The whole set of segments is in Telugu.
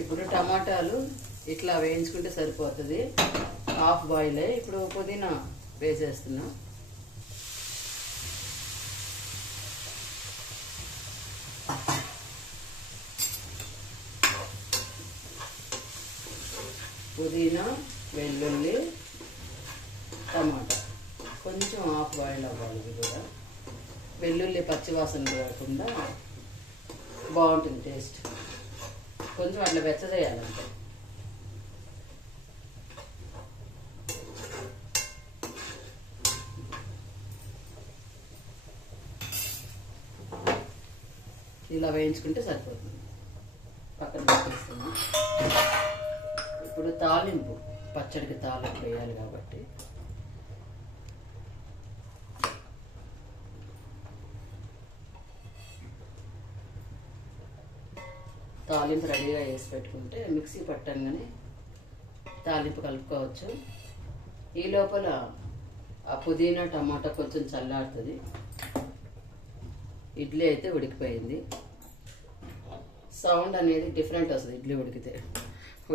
ఇప్పుడు టమాటాలు ఇట్లా వేయించుకుంటే సరిపోతుంది. హాఫ్ బాయిలే ఇప్పుడు పుదీనా వేసేస్తున్నా. పుదీనా వెల్లుల్లి టమాటా. కొంచెం హాఫ్ బాయిల్ అవ్వాలి ఇది కూడా. వెల్లుల్లి పచ్చివాసన లేకుండా బాగుంటుంది టేస్ట్. కొంచెం అట్లా వెచ్చజేయాలంటే ఇలా వేయించుకుంటే సరిపోతుంది. పక్కన పెట్టేస్తున్నాం ఇప్పుడు తాలింపు పచ్చడికి తాలింపు వేయాలి కాబట్టి. తాలింపు రెడీగా వేసి పెట్టుకుంటే మిక్సీ పట్టంగానే తాలింపు కలుపుకోవచ్చు. ఈ లోపల ఆ పుదీనా టమాటా కొంచెం చల్లారుతుంది. ఇడ్లీ అయితే ఉడికిపోయింది. సౌండ్ అనేది డిఫరెంట్ వస్తుంది. ఇడ్లీ ఉడికితే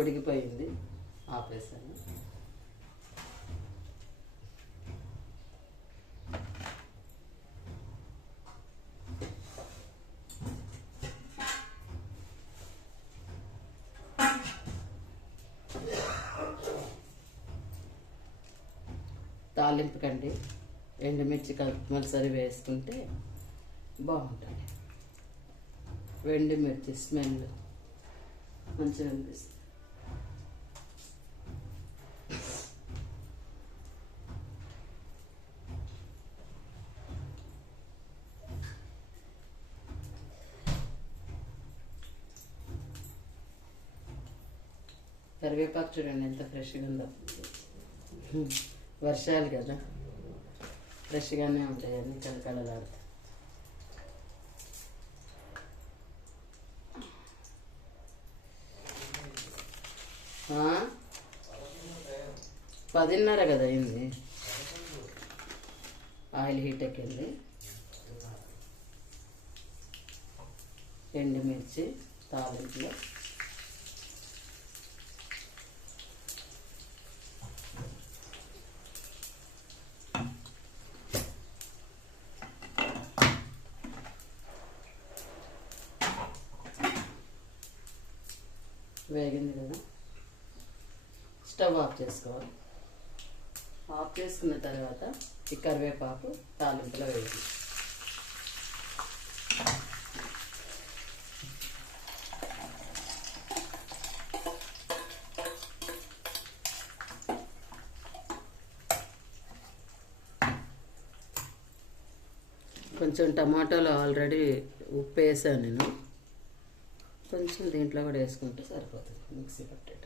ఉడికిపోయింది. ఆపేసాను. తాలింపుకండి. ఎండుమిర్చి కంపల్సరీ వేసుకుంటే బాగుంటుంది. ఎండుమిర్చి స్మెల్ మంచిగా అనిపిస్తుంది. కరివేపాకు చూడండి ఎంత ఫ్రెష్గా ఉందో. వర్షాలు కదా. ఫ్రెష్గానే ఉంటాయి అన్ని కలకలలాడుతాయి పదిన్నర కదా అయింది. ఆయిల్ హీట్ ఎక్కింది ఎండుమిర్చి తాలింపులో. వేగింది కదా. స్టవ్ ఆఫ్ చేసుకోవాలి. ఆఫ్ చేసుకున్న తర్వాత ఈ కరివేపాకు తాలింపులో వేయండి. కొంచెం టమాటాలో ఆల్రెడీ ఉప్పు వేసాను నేను. కొంచెం దీంట్లో కూడా వేసుకుంటే సరిపోతుంది మిక్సీ పట్టేట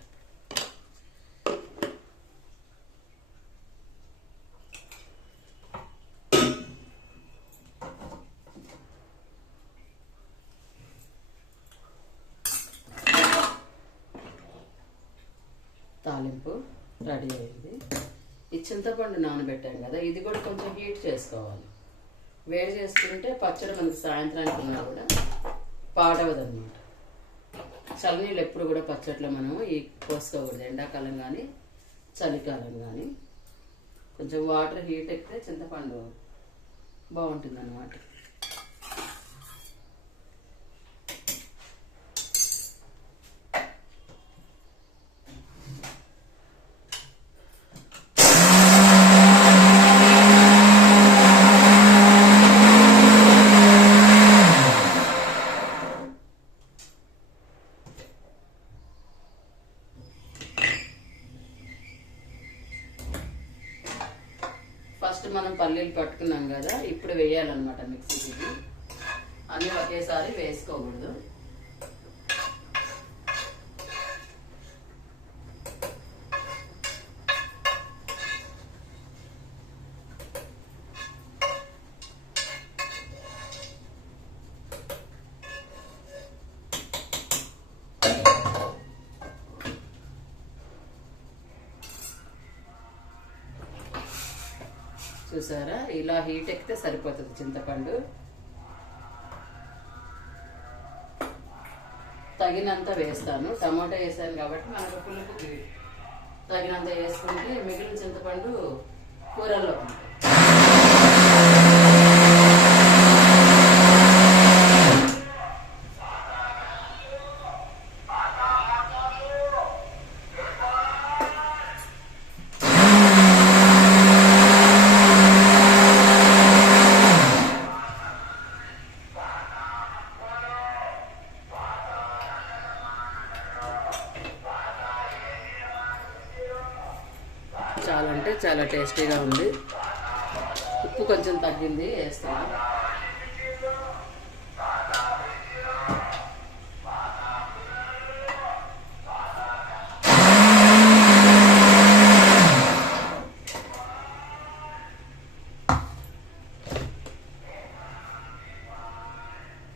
తాలింపు రెడీ అయింది. ఈ చింతపండు నానబెట్టాం కదా ఇది కూడా కొంచెం హీట్ చేసుకోవాలి. వేడి చేసుకుంటే పచ్చడి మనకి సాయంత్రానికి ఉన్నా కూడా పాడవదన్నమాట. చల్లనీళ్ళు ఎప్పుడు కూడా పచ్చట్లో మనం ఈ పోసుకోకూడదు. ఎండాకాలం కానీ చలికాలం కానీ కొంచెం వాటర్ హీట్ ఎక్కితే చింతపండు బాగుంటుంది అన్నమాట ఫస్ట్ మనం పల్లీలు పట్టుకున్నాం కదా ఇప్పుడు వేయాలన్నమాట మిక్సీకి అన్నీ ఒకేసారి వేసుకోకూడదు. చూసారా? ఇలా హీట్ ఎక్కితే సరిపోతుంది చింతపండు. తగినంత వేస్తాను. టమాటా వేసాను కాబట్టి మనకు పులుపుకి తగినంత వేసుకుంటే మిగిలిన చింతపండు కూరల్లో ఉంటుంది. చాలా అంటే చాలా టేస్టీగా ఉంది. ఉప్పు కొంచెం తగ్గింది వేస్తాను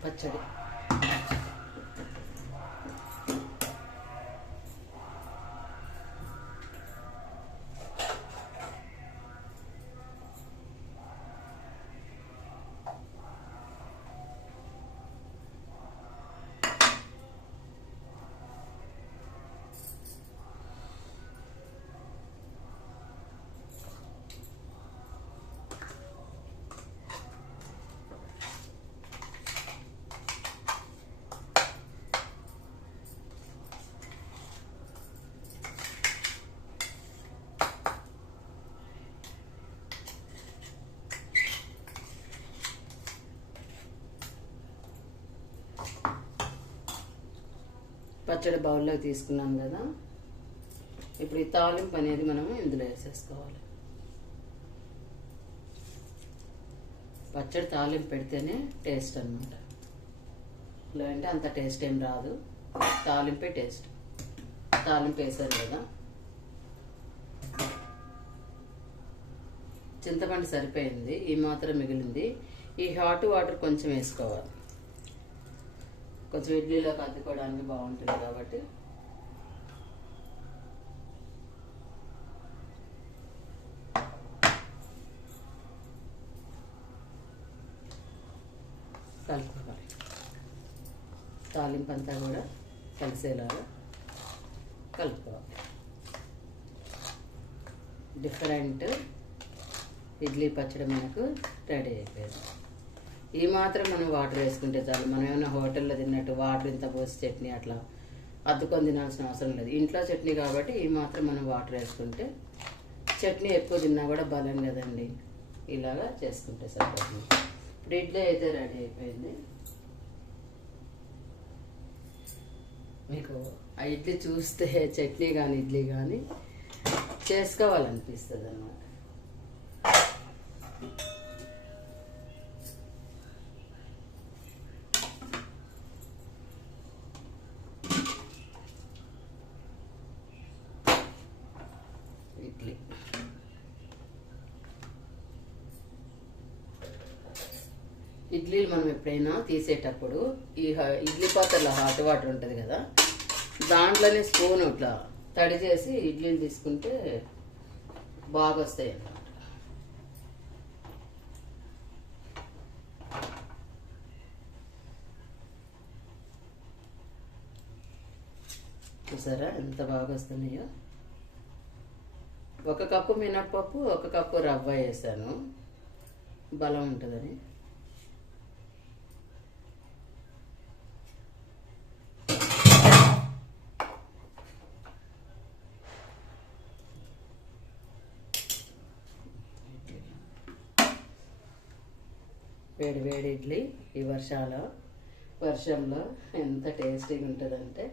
పచ్చడి పచ్చడి బౌల్లో తీసుకున్నాం కదా. ఇప్పుడు ఈ తాలింపు అనేది మనము ఇందులో వేసేసుకోవాలి. పచ్చడి తాలింపు పెడితేనే టేస్ట్ అనమాట లేదంటే అంత టేస్ట్ ఏం రాదు. తాలింపే టేస్ట్. తాలింపు వేసారు కదా. చింతపండు సరిపోయింది. ఈ మాత్రం మిగిలింది. ఈ హాట్ వాటర్ కొంచెం వేసుకోవాలి. కొంచెం ఇడ్లీలోకి అద్దుకోవడానికి బాగుంటుంది కాబట్టి. కలుపుకోవాలి. తాలింపు అంతా కూడా కలిసేలాగా కలుపుకోవాలి. డిఫరెంట్ ఇడ్లీ పచ్చడి మనకు రెడీ అయిపోయింది. ఈ మాత్రం మనం వాటర్ వేసుకుంటే చాలు. మనం ఏమైనా హోటల్లో తిన్నట్టు వాటర్ ఇంత పోసి చట్నీ అట్లా అద్దుకొని తినాల్సిన అవసరం లేదు. ఇంట్లో చట్నీ కాబట్టి ఈ మాత్రం మనం వాటర్ వేసుకుంటే చట్నీ ఎక్కువ తిన్నా కూడా బలం కదండి. ఇలాగా చేసుకుంటే సరిపోతుంది. ఇప్పుడు ఇడ్లీ అయితే రెడీ అయిపోయింది. మీకు ఆ ఇడ్లీ చూస్తే చట్నీ కానీ ఇడ్లీ కానీ చేసుకోవాలనిపిస్తుంది అన్నమాట ఇడ్లీ ఇడ్లీలు మనం ఎప్పుడైనా తీసేటప్పుడు ఈ హ- ఇడ్లీ పాత్రలో హాట్ వాటర్ ఉంటుంది కదా దాంట్లోనే స్పూన్ ఇట్లా తడి చేసి ఇడ్లీలు తీసుకుంటే బాగా వస్తాయి అన్నమాట చూసారా ఎంత బాగా వస్తున్నాయో ఒక కప్పు మినప్పప్పు ఒక కప్పు రవ్వ వేసాను. బలం ఉంటుందని. వేడి వేడి ఇడ్లీ ఈ వర్షాలు వర్షంలో ఎంత టేస్టీగా ఉంటుందంటే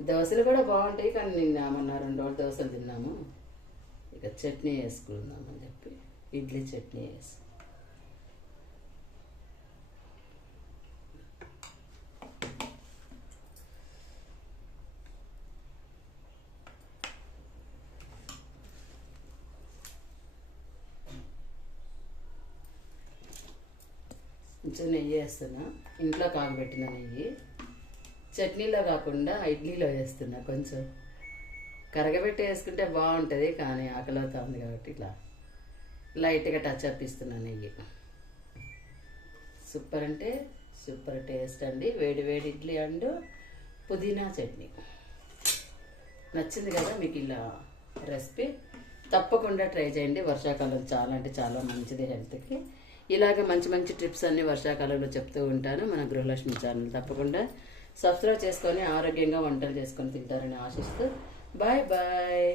దోశలు కూడా బాగుంటాయి కానీ నిన్న మొన్న రెండు రోజులు దోశలు తిన్నాము ఇక చట్నీ వేసుకుందామని చెప్పి ఇడ్లీ చట్నీ వేసి కొంచెం నెయ్యి వేస్తున్నా. ఇంట్లో కాగబెట్టిన నెయ్యి. చట్నీలో కాకుండా ఇడ్లీలో వేస్తున్నా కొంచెం. కరగబెట్టి వేసుకుంటే బాగుంటుంది కానీ ఆకలి అవుతుంది కాబట్టి ఇలా లైట్గా టచ్ అప్ ఇస్తున్నా నెయ్యి. సూపర్ అంటే సూపర్ టేస్ట్ అండి. వేడి వేడి ఇడ్లీ అండ్ పుదీనా చట్నీ. నచ్చింది కదా మీకు ఇలా రెసిపీ? తప్పకుండా ట్రై చేయండి. వర్షాకాలం చాలా అంటే చాలా మంచిది హెల్త్కి. ఇలాగ మంచి మంచి ట్రిప్స్ అన్ని వర్షాకాలంలో చెప్తూ ఉంటాను. మన గృహలక్ష్మి ఛానల్ తప్పకుండా సబ్స్క్రైబ్ చేసుకొని ఆరోగ్యంగా వంటలు చేసుకొని తింటారని ఆశిస్తూ. Bye bye.